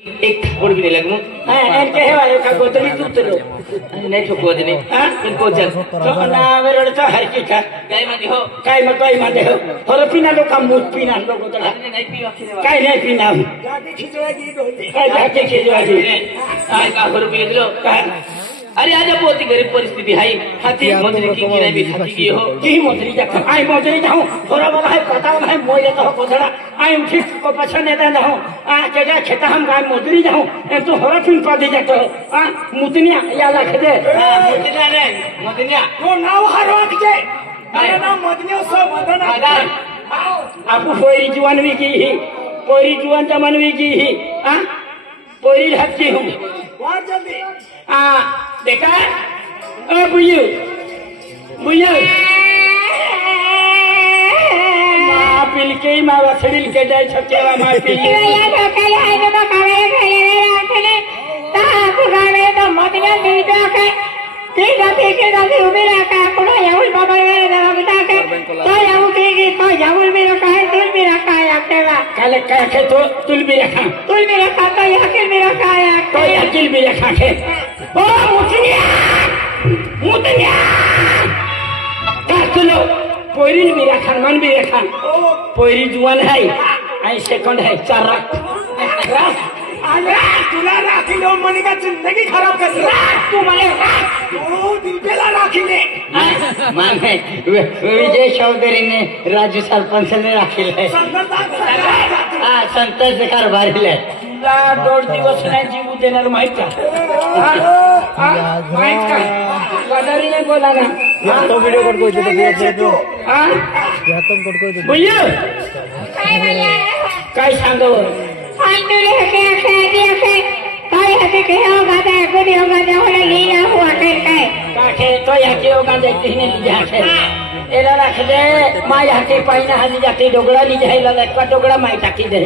एक ठाकुर भी नहीं लगूं कहे वाले का गोतरी दूत लो नहीं ठोको दने तुम को चल तो ना मेरे तो हर की का काय माने हो थोड़ा पीना लो का मुझ पीना लो को तो नहीं पीवा काय नहीं पीना जाके खिचवाजी होती काय जाके खिचवाजी काय का हो रुपये लो अरे आज बहुत गरीब परिस्थिति है हाथी मंत्री की नहीं भी हाथी की हो की मंत्री जा आई मंत्री जाऊं थोड़ा बड़ा है पता है मोये तो कोथड़ा आई ठीक को पछन नेता ना हो जगह खेता हम गाय मंत्री जाऊं तो होरा फिन पा दे जातो मुतनिया या लाख दे मुतनिया रे मुतनिया तो नाव हरवाक जे मेरा नाम मुतनिया सो मदन आपको कोई जुआन भी की कोई जुआन जमन भी की कोई हक्की हूं बहुत जल्दी देखा बुझू माँ पिल के माँ वसड़िल के जाए छकेवा माँ पिल के या तो कल है तो कावे खेले रे आखने ता पुगावे तो मोतिया दिल पे आके के दादी उबे रखा कोनो याउल बाबा रे रखता के तो याउ के तो याउल भी रखा है दिल भी रखा है आकेवा कल के तो तुल भी रखा तो याकिल भी रखा है तो याकिल भी रखा है ओ मुतनिया काटलो पोइरिन भी रखा मन भी रखा पोइरी जुआन है आई सेकंड है 4 रात अरे तुला राखी लो मनी का जिंदगी खराब कर तू माने ओ दिल पे ला राखी ने माने विजय चौधरी ने राज्य सरपंच ने राखी ले संतोष कारभारी ले तुला 2 दिवस नाही जीव देणार माहित का गदारी ने बोला ना तो वीडियो कट कोई तो या तुम कट कोई भैया काय सांगो अंदर है काय हते के होगा दे गुडी होगा दे होला लीला हुआ काय काके तो या के होगा दे तिने लिया है एला रख दे माय हते पाइना हली जाती डोगड़ा ली जाए ला का डोगड़ा माय टाकी दे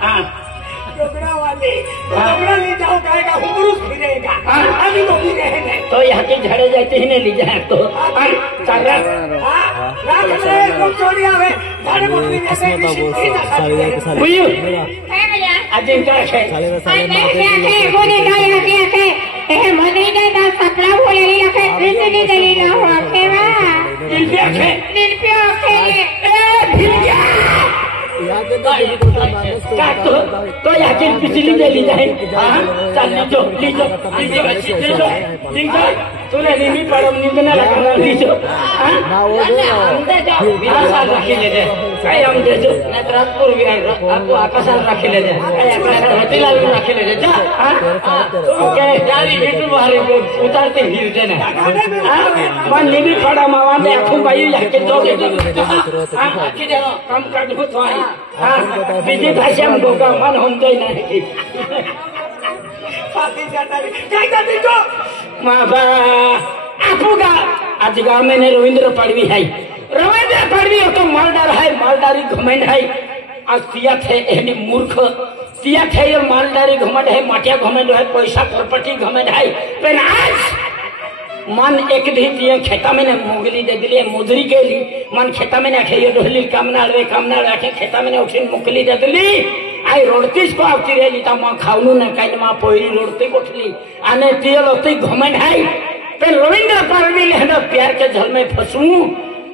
हां डोगड़ा वाले डोगड़ा ले जाओ काएगा हुबरुस फिरेगा अभी वो भी रहे तो यहाँ के झड़े जाते ही नहीं ली जाए तो चल राख ले तुम चोरी आवे झाड़े मुट्ठी जैसे बुझू आज इनका है बोले गाय हटिया के ए मने दे ना सपना बोले ली रखे दिल दे ना हुआ केवा दिल पे आखे ए भिल गया तो याकिन पिछली दे ली जाए चल लीजो तूने नींद पड़म नींद न लगा लीजो रखी ले दे हम दे जो राजपुर भी आपको आकाश रखी ले दे हतीलाल रखी ले दे जा बाहर उतारते भीड़ देना मन नींद पड़ा मावा ने आंखों बाई याके तो कम कर दो तो बिजी भाषा में होगा मन हम दे नहीं आपका आज गाँव में रविंद्र पड़वी है तो मालदार है मालदारी घमंड है आज सिया थे मूर्ख सिया थे और मालदारी घमंड है माटिया घमंड है पैसा प्रॉपर्टी घमंड है पर आज मन एक दी खेता में मोगली दे दिली मुदरी गेली मन खेता में आखे डोहली कामना आखे खेता में उठीन मोकली दे दिली आई रोडतीच को आवती रेली ता मां खावनु न काई मां पोयरी रोडती कोठली आने तियल ओती घमंड है पे रविंद्र पारवी लेहना प्यार के झल में फसू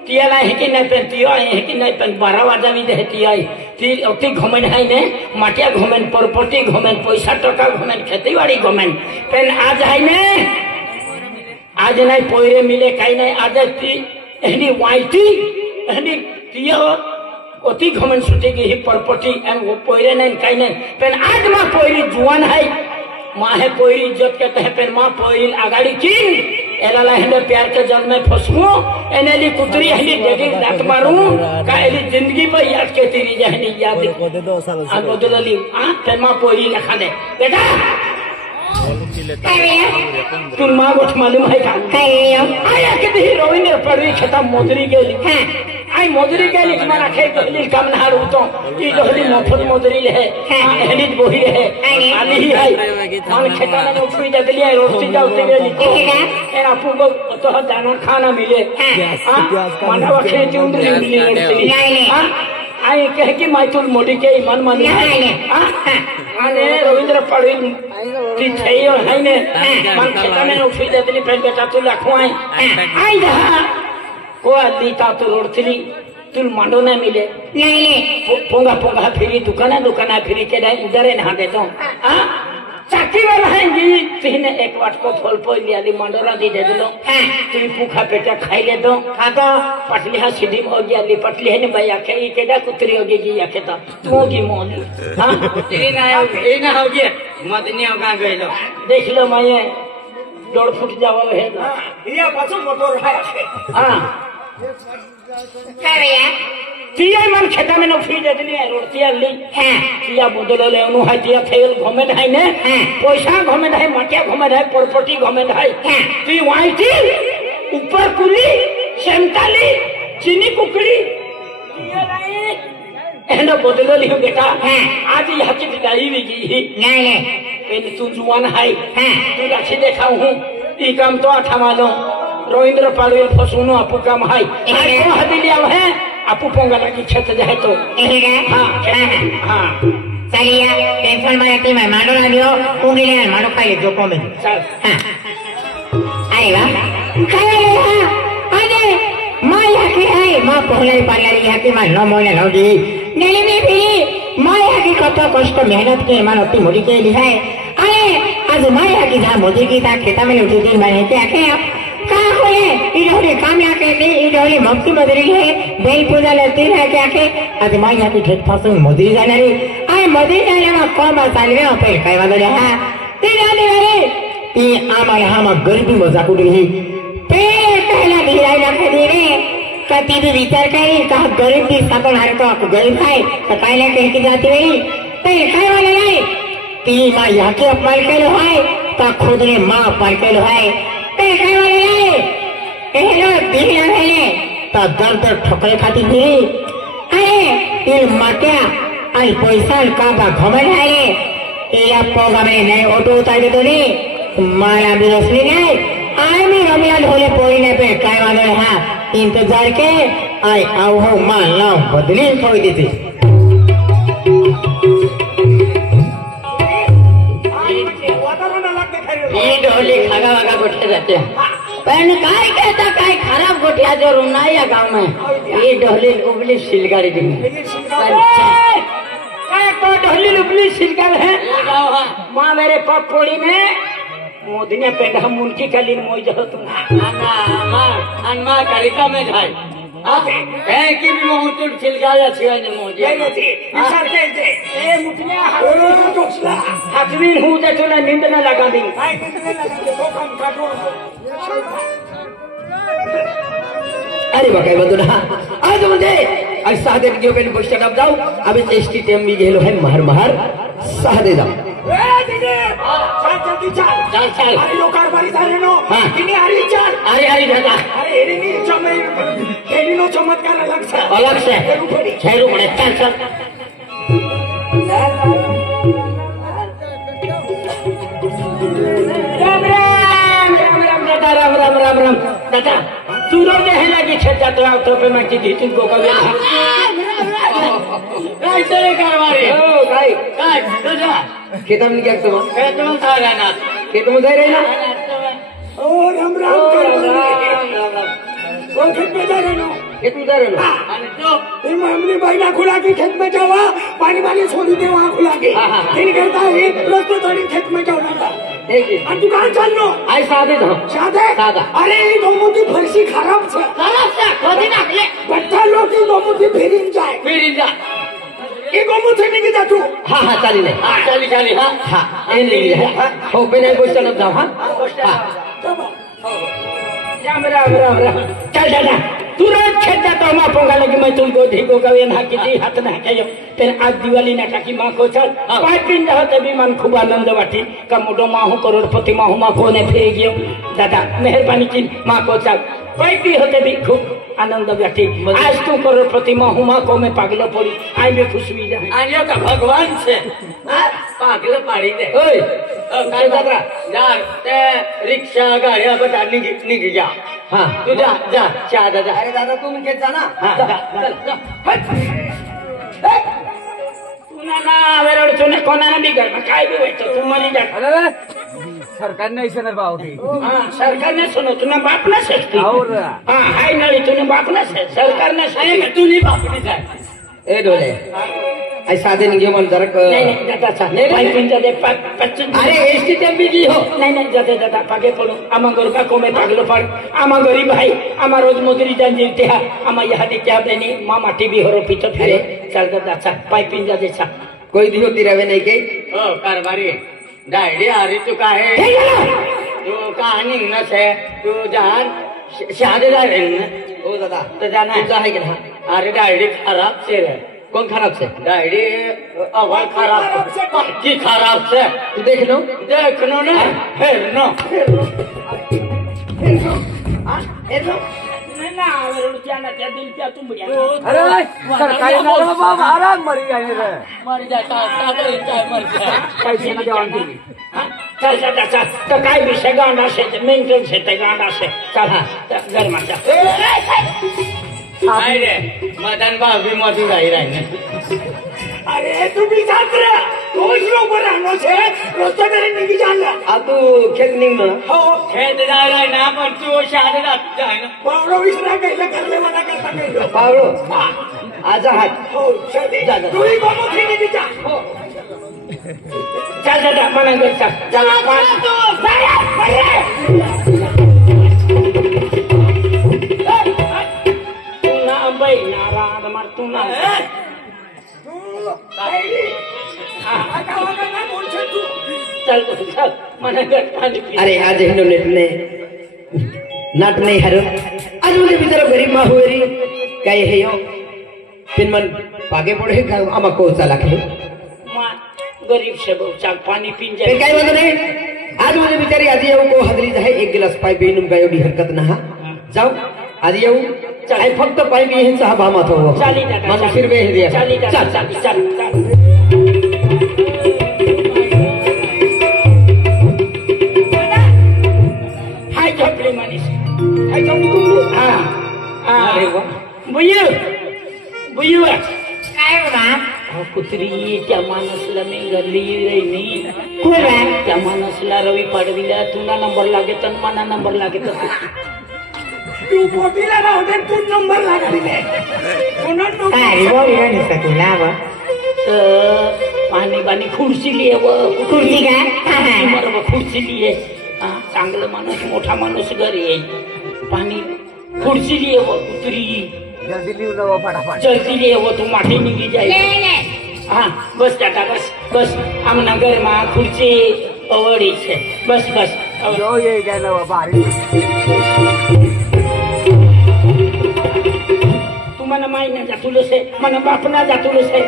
तियला है कि नहीं पेन तियो है कि नहीं पेन 12 वाजा भी देती आई ती ओती घमंड है ने माटिया घमंड प्रॉपर्टी घमंड पैसा टका घमंड खेतीबाड़ी घमंड पेन आज है ने आज नहीं पोयरे मिले कहीं नहीं आज एहनी वाइटी एहनी तियो ओती घमंड सुटेगी ही प्रॉपर्टी एंड वो पोयरे नहीं कहीं नहीं पेन आज मां पोयरी जुआन है माँ है पोयरी इज्जत कहते हैं पेन मां पोयरी आगाड़ी किन एला हेंदे प्यार के जल में फसमो एनेली कुतरी हली देगी लात मारू का एली जिंदगी में याद के तेरी जहनी याद आ बदलली पेन मां पोयरी लखा दे बेटा तुम माँ को मालूम है का आया कि रविंद्र पड़वी खेता मोदरी गेली आई मोदरी गेली तुम्हारा खेत डोहली काम नहार उतो ई डोहली मफत मोदरी ले एहनी बोही है आली ही है मान खेता में उठवी दे दिली रोटी जाउती गेली ए आपू को तो दाना खाना मिले मानव खेती उंदली आई कह की मायतुल मोड़ी के ईमान मानी आने रविंद्र पाड़वी ती थेयो है ने मन खेता में उठी देतनी पेन बेटा तू लखवाई आई जहां को अली ता तो रोडतली तुल मांडो न मिले नहीं पोंगा पोंगा फिरी दुकाना फिरी के दे उधर नहा दे दो हां चाकी वाला है जी तीन एक वाट को फल पोई लिया ली मांडोरा दी दे दलो तू भूखा पेटा खाई ले दो खाता पटली हा सीधी हो गया ली पटली है ने भैया के ई केडा कुतरी हो गई या के तो तू की मोली हां ई ना हो गया मदनी होगा गइलो देख लो माये 1.5 फुट जावा है या पाछो मोटर है हां काय भैया तिया मन खेता में न फी दे दिली रोटिया ली हां तिया बदल ले नु है तिया थेल घमे है ने पैसा घमे है मटिया घमे है प्रॉपर्टी घमे है ती वाईटी ऊपर कुली सेमताली चीनी कुकड़ी तिया नहीं एनो बदल लियो बेटा आज यह की विदाई भी नहीं पेन तू जुआन है तू राखी देखाऊ हूं ई काम तो आठा मालो रविंद्र पाड़वी फसुनो आपू काम है को हदिलिया है आपू पोंगा लगी खेत जाए तो हां हां चलिए टेंशन में आती मैं मानो ना दियो उंगली मानो खाई जो को में चल हां आई वाह खाए अरे माया की है मां पहले पाली है कि मैं न मोने न दी नहीं में भी माया की कत कष्ट मेहनत के मानवती मोड़ी के लिए है अरे आज माया की जहां मोदी की ता खेता में उठी दिन मैंने क्या के कहाँ हुए इधोरी कामया के दी इधोरी भक्ति मदरी है बेल पूजा लेती है क्या के आज माँ यहाँ की ठेठ फासून मदरी जाने रही आए मदरी जाने में कौन बात आने में अपने कई वाले रहा ती जाने वाले ये आमार हम गरीबी मजाक उड़ी ही पहला धीराई रख दी रे कभी भी विचार करी कहा गरीब की सातों हारे तो आपको गरीब है तो पहले कह की जाती रही तो कई वाले नहीं ती माँ यहाँ के अपमान के लो है तो खुद ने माँ अपमान के लो है कई वाले दर्द ठोकरे खाती थी अरे ये माट्या आई पैसा का घमंड है ये पोगा में नहीं ऑटो उतार दे तो नहीं माया भी रसनी नहीं आई मी रमिया ढोले पोईने पे काय वाले हां इंतजार के आई आओ हो मान लो बदली खोई दी थी ये ढोली खागा वागा बैठे रहते हैं पहले काय कहता काय खराब गोटिया जो रूना या गांव में ये ढोली उबली सिलगाड़ी दी काय तो ढोली उबली सिलगाड़ है माँ मेरे पपोड़ी में मोदने पे हम उनकी कली मोई जो तुम अन्मा करिका में खाई है कि भी वो तो सिलगाड़ा छिया ने मोजी विचार के ए मुटनिया हाथवीन हूं तो चला नींद ना लगा दी अरे बकाई बदुना आज मुझे आज सादे जो बेन क्वेश्चन अब जाओ अभी टेस्टी टेम भी गेलो है महर सादे जाओ ए दीदी जल्दी चल अरे लोकार बारी सारे नो किनी हरी चल अरे दादा अरे एनी चमे एनी नो चमत्कार अलग से छेरू पड़े चल राम दादा तू रो के है लगी छेता तो पे मैं की तुमको कभी ऐसे करवारे ओ भाई काय तुझा खेत में क्या तुम खेत में था रहना खेत में जा रहना ओ राम कौन खेत में जा रहे हो खेत में जा रहे हो तो हमने बैला खुला के खेत में जावा पानी वाली छोड़ी दे वहां खुला के नहीं करता है रस्तो थोड़ी खेत में जाओ ना और दुकान चल लो आई सादे सादा अरे गोमुती फरसी खराब से खोदी ना ले बच्चा लोग की गोमुती फेरिन जा ये गोमुती नहीं जा तू हां चली ले चली हां ये नहीं है हो बिना कोई चल जाओ हां राम चल तू रोज खेत जाता हूँ माँ पोंगा लगी मैं तुमको ढीको कभी ना किसी हाथ ना कहो फिर आज दिवाली ना टाकी माँ को चल पाँच दिन जाओ तभी मन खूब आनंद बाटी का मुडो माँ हूँ करोड़पति माँ हूँ माँ को ने फेंक गयो दादा मेहरबानी की माँ को चल पाँच दिन होते भी खूब आनंद बाटी आज तू करोड़पति माँ हूँ माँ को मैं पागल पड़ी आई में खुश हुई जाए आनियो का भगवान से पागल पड़ी दे ओए काय दादा यार ते रिक्शा गाड़ियां बता निक जा हाँ तू जा चाह दादा अरे दादा तुम खेत जाना हाँ तुला ना वेळ तुने कोणाला बिघडलं काय बी व्हायचं तू मनी जा सरकारने ऐसणार भाव ते सरकारने सुनो तुला बाप ना शकते हा हाय नळी तुने बाप ना सरकारने सांग तुझी बापणी जाय ए डोले आई साधे निघे मला जरा अरे एसटी टेम्पी हो नाही जाते दादा पागे पडू आम्हा गोरका कोमे पागलो पड आम्हा गरीब भाई आम्हा रोज मजुरी जान जीवते हा आम्हा यहाँ क्या देनी मामा टीवी हरो पीछे फिरे चल दादा पाइपिंग जाते सा कोई दी होती रहे नहीं के ओ कारभारी डायडी अरे तू काय तू कहानी न छे तू जहान शहादे जा रहे ना ओ दादा तो जाना है कि ना अरे डायडी खराब से रे कौन खराब से डायडी अवाज खराब से पक्की खराब से तू देख लो ना फिर नो अरे सरकारी ना बाबा आराम मरी जाए रे मर जाता मर जाता पैसे न देवान केली चल तर काय विषय गांडा से मेंटेन से ते गांडा से चल घर में जा काय रे मदन भाभी मधु राही राही अरे तू भी छात्र रोज लोग रहनो छे रोज तो मेरे नहीं जानला आ तू खेत निघ ना हो खेत जा रहा ना पण तू शादी जाए ना बावरो विसरा गेला करले मना करता गेलो पावलो आजा हात हो चल जा जा तू ही बाबू खेने जा हो चल जा मना कर चल तू बाई नाराज मर तू ना चल चल मना कर पानी पी अरे आज हिंदू नेटने नाट नहीं हरो आज मुझे बिचारा गरीब माँ हुए रही काय है यो पिन मन पागे पड़े आमा को चला के माँ गरीब से बहुत चल पानी पी फिर काय बात नहीं आज मुझे बिचारी आज ये को हदरी जाए एक गिलास पाई पीनुम का एवढी हरकत ना जाओ आज ये चल फक्त पाई पी हे सहा भामा तो चाली मन फिर वे दिया चाली चल चल चल हाय झोपले मानिस हाय झोपले हां अरे वाह बुयू बुयू काय होणार कुत्री त्या माणसाला मी गल्ली रही कोण त्या माणसाला रवी पाडविला तुला नंबर लागेल तर मला नंबर लागेल तू पोटीला राहू दे तू नंबर लागले पाणी पाणी खुर्ची लिये खुर्ची काय बरोबर खुर्ची लिये चांगलं माणूस मोठा माणूस घरी येईल पाणी खुर्ची लिये कुत्री जल्दी लिव ना फटाफट जल्दी लिये तू माठी निघी जाईल हा बस टाटा बस बस आमना घर में खुर्ची अवड़ी છે બસ બસ જો એ ગયા બારી તું મને માઈ ના જાતુલો છે મને બાપ ના જાતુલો છે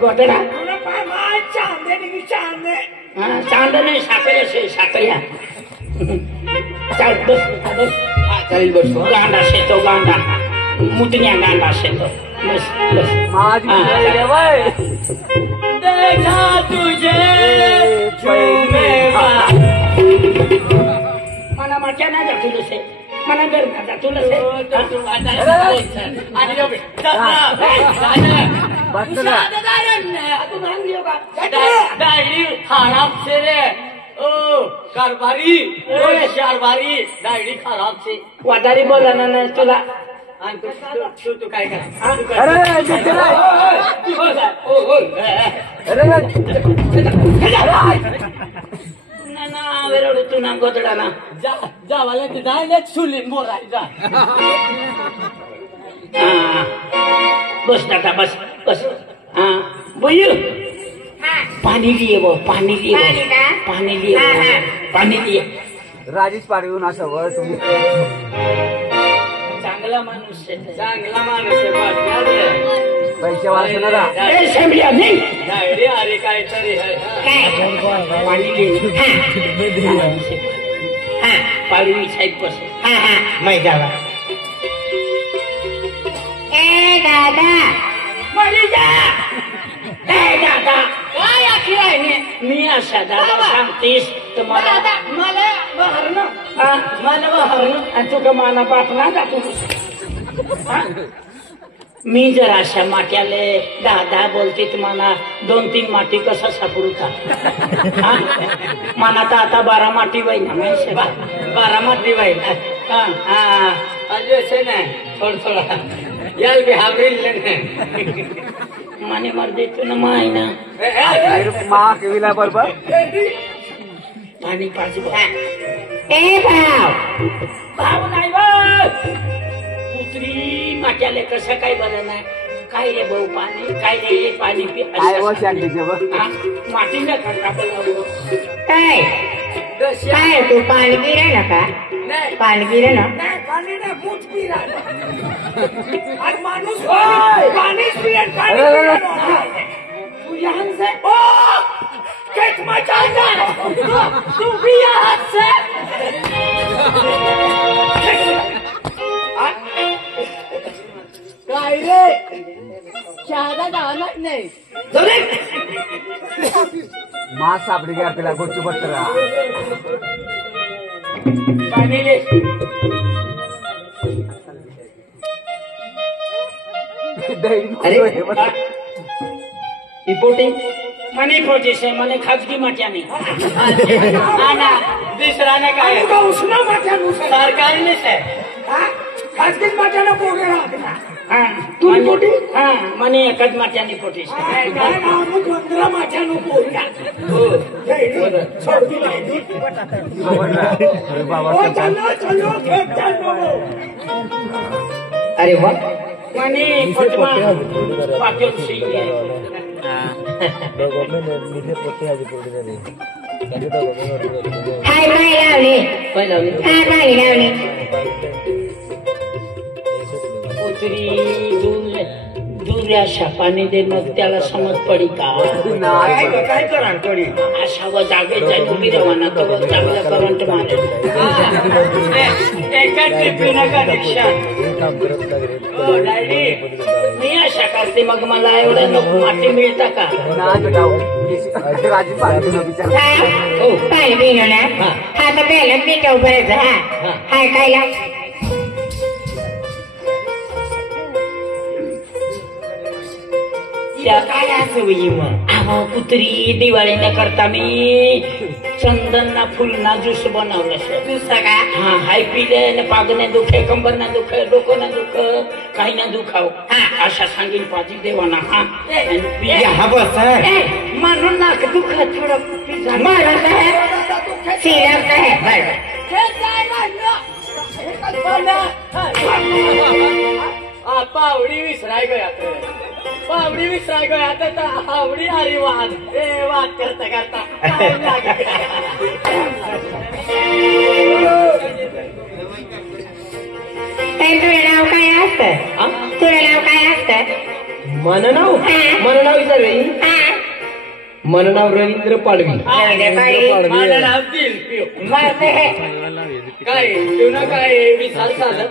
ગોદડા હા ચાંદ ને સાકરે છે સાકરિયા ચાલ બસ બસ ચાલી બસ ગાંડા છે તો ગાંડા मुतनिया गांडा से तो बस बस आज रे भाई देखा तुझे मना मचा ना जातुल से मना घर ना जातुल से डायरी खराब से रे ओ कारभारी शारभारी डायरी खराब से वादारी बोला ना तुला तू काय करा अरे ना वेरोड तू ना गोदडा ना जा वाला ते जायला सुलीन बोलाय जा बस टाटा बस बस हाँ बुयू पानी लिए वो पानी लिए पानी लिए पानी लिए राजेश पाडवी ना सवळ तुम्ही चांगला माणूस आहे चांगला माणूस आहे बात पैसे वाचणारा ए सेमलिया नाही डायरी अरे काय तरी काय पाणी लिए हाँ पाडवी साईड बस हाँ मैं जावा ए दादा मरी जा ए दादा काय आखिर मी असा दादा सांगतेस तर मला बहरणं मला बहरणं आणि तुका माना बाप ना जातो मी जर अशा माट्याले 10 बोलते तुम्हाला 2-3 माटी कसा सापडू का मना तर आता 12 माटी वाई ना 12 माटी वाई अजय नाही थोडा याल भी हावरील माने मार देतो ना माय ना माँ के विला बरोबर पाणी पाहिजे भाव नाही कुत्री माट्याले कसं काय बरं नाही काय रे भाऊ पाणी काय रे पाणी माटी न करता काय काय तू पाणी पिरे ना का पाणी पिरे ना पाणी ना मूठ पिरा आणि माणूस पाणीच पिरेल तू यहाँ से कैच मचाएगा तू भी यहाँ से काय रे शहादा जाणार नाही माँ सापडी गया पेला गोचू बटरा पाणी ले अरे रिपोर्टिंग मनी प्रोजेक्ट है मने खाजगी माट्या नहीं दुसरा ने काय उसना माट्या सरकारी ने से खाजगी माट्या ना पोगे तू पोटी मने एकच माट्या नहीं पोटी काय 15 माट्या नो पोगा छोड़ दी अरे बाबा चलो खेत चलो अरे वाह मने फटमा पाक्यो सी हाय बाय लावले हाय बाय लावले कुत्री दूर अशा पाणी दे मग त्याला समज पडी का काय करा करी अशा व जागे जाईल उभी रवाना तो चांगला करंट मारेल एका ट्रिपीनं कनेक्शन हो डॅडी मी अशा करते मग मला एवढं नको माती मिळतं का पाणी पिणं ना हा तर पहिलं पिकव बरंच हाय खायला काय असं मग कुत्री दिवाळीने करता मी चंदन फुलना ज्यूस बनवलं ज्यूस का हा हाय पिले पागने दुखे कंबर ना दुखे डोकं ना दुख काही ना दुखाव अशा सांगेल पाजी देवाना हा बस म्हणून नाक दुख थोडं सिरप आहे पावडी विसराय गया पावडी विसराय गया तर आवडी आली वाद वाद करता करता तुझं नाव काय असतं तुझं नाव काय असतं मन नाव विचार मन नाव रवींद्र पाडवी माझं नाव दिल काय तू ना काय विचार झालं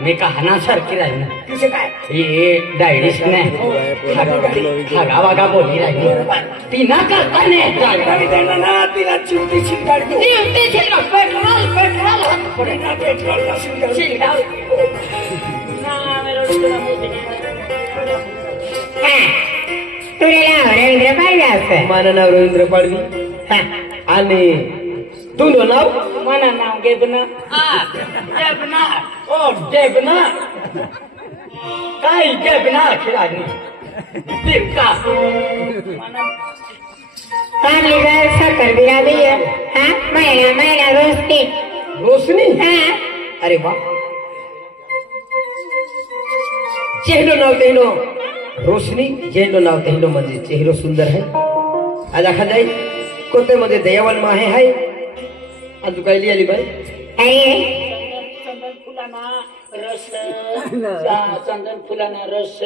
मी कहाना सारखी राहील तुझे काय डायडीस नाही खागा वागा बोली राहिली तिना करता नाही तिला चिवटी शिकायची पेट्रोल रवींद्र पाडवी असं माझं नाव रवींद्र पाडवी आणि तुझं नाव मना नाव गेबना डेबना काय डेबना खिलाडी का फैमिली घर साखर बिरा भी है महिना रोशनी रोशनी अरे वाह चेहरो नाव तेहनो रोशनी जेनो नाव तेहनो म्हणजे चेहरो सुंदर है आज आखा जाई कोते मध्ये दयावान माहे है आज तू काय लिहिली बाई फुलाना रस चंदन फुलाना रस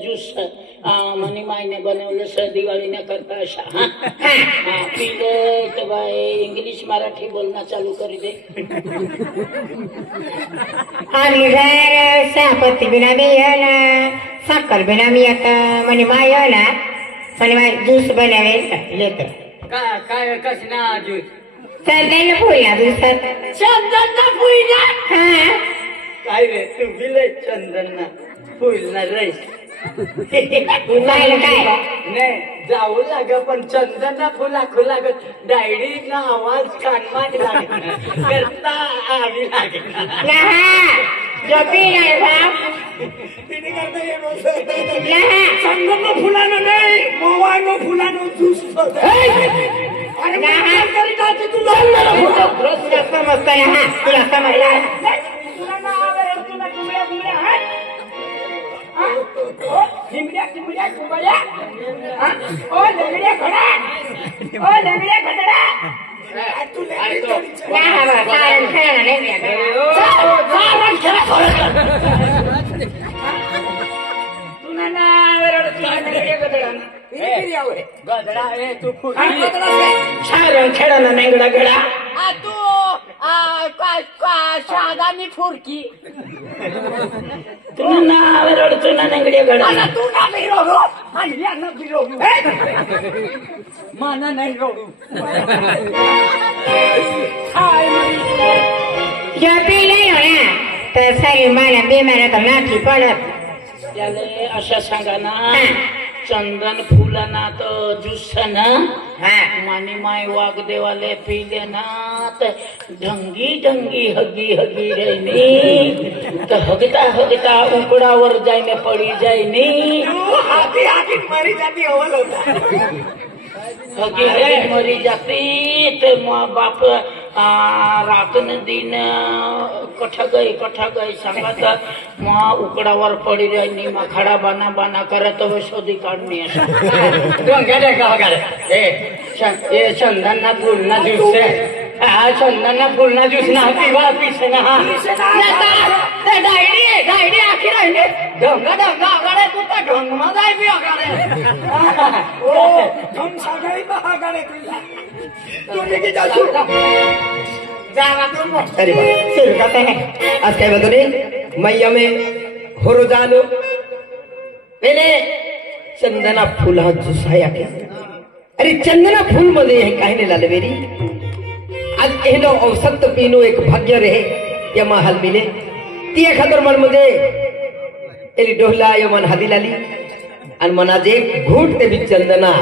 ज्यूस मनी मायने बनवलं दिवाळीने करता अशा पिले तर बाय इंग्लिश मराठी बोलणं चालू करी दे आणि घर सपत्ती बिना बियाना साखर बिना मियात मनी मायना मनी माय ज्यूस बनावे लेत काय कसना ज्यूस चंदन फुला दिवसात चंदन फुलना हा काय रे तू बिले चंदन फुलना रे काय नाही जाऊ लाग पण चंदन फुला खुला डायरी ना आवाज कानमात करता आवी लागे जोपी नाही बाप चंदन फुलानं नाही मोवानो फुलानं ज्यूस अरे तुला मस्त आहे हा तुला समजला चिमड्या कुंबड्या ओ लंगड्या घोडा ओ लंगड्या घोडा खेळाना नेंगडा घडा तू शादानी ठोरकी तुला नाव रडतो ना नेंगड्या घडा तू ना बिरोगो आणि यांना बिरोगू माना नाही रोडू जोपी नाही होण्या तर सारी मला बेमाना तर नाठी पडत त्याले अशा सांगा ना चंदन फुलाना तो ज्यूस ना मानी माय वागदेवाले पिले ना तर ढंगी ढंगी हगी हगी रहनी तर हगता हगता उकडावर जायने पडी जायनी हाती हाती मरी जाती अवल होता हगी हगी मरी जाती ते माँ बाप रात न दिन कठ गई सांगत माँ उकडावर पडी राहिनी मग खडा बाना बाना करत शोधी काढणी चंदन ना फुलना ज्यूस चंदन ना फुलना ज्यूस ना पिवा पिसे ना डायरी आखी राहिली ढंगा आगाडे तू तर ढंग मध्ये आहे बी आगाडे हम सागरी आगाडे तुला अरे वाह आज काय म्हणतो रे मैया में हो जानो पहिले चंदना फूल हा ज्यूस आहे क्या अरे चंदना फूल मध्ये हे काही नाही झालं बेरी आज एनो औषध पीनो एक भाग्य रहे या हाल मिले ती एखादर मन मध्ये एली डोहला या मन हादी लाली आणि मनात एक घूट ते बी चंदना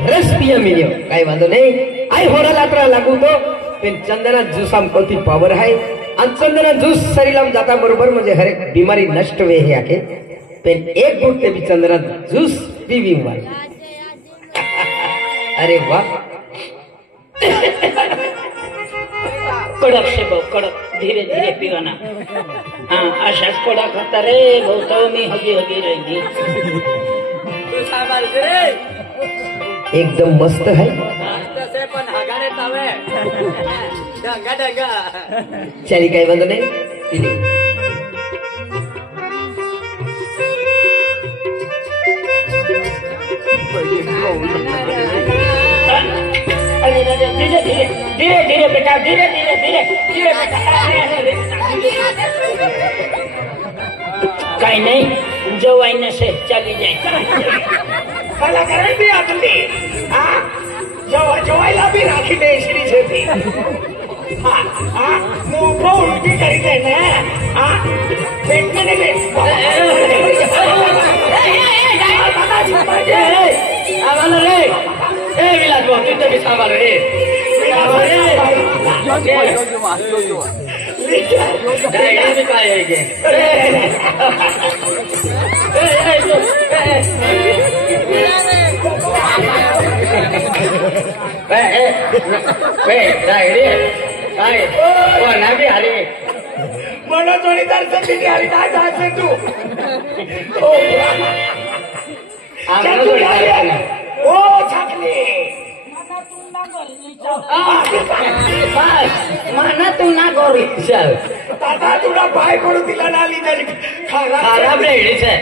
रस पिया मिळ्यो काही वांधो नाही आई होरा लात्रा लागू तो पण चंदना ज्यूस आम कोणती पावर आहे आणि चंदना ज्यूस शरीराम जाता बरोबर म्हणजे हर एक बीमारी नष्ट वे हे आखे पण एक घूट ते बी चंदना ज्यूस पीवी मार अरे वाह कडक से भाऊ कडक धीरे धीरे पिवाना हाँ अशाच कडक होता रे भाऊ तो मी हगी हगी रहेगी एकदम मस्त है तसे पण हगाडे तावे ढंगा ढंगा चली काही बंद नाही धीरे धीरे धीरे धीरे बेटा धीरे धीरे धीरे धीरे बेटा काही नाही जवाई से चली जाए कलाकार भी आदमी जवायला भी राखी दे श्री छेती मुंह उलटी करी देना पेटने लगे आवाज रे ए विलास भाऊ तू तरी सांभाळ रे काय आहे काय बी हरी मला थोडी दर्शन दिली हरी काय जायचं तू ओ छाकली माना तू ना गोरी દાદા થોડા ભાઈ પણ તિલા ના લીધા ખરાબ રેડી છે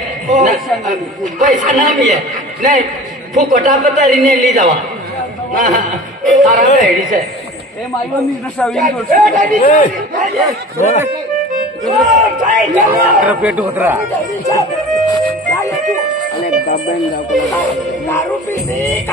પૈસા ના મીએ ને ફૂકોટા પતારીને લઈ જવા ખરાબ રેડી છે પેટ ઉતરા દારૂ પીસી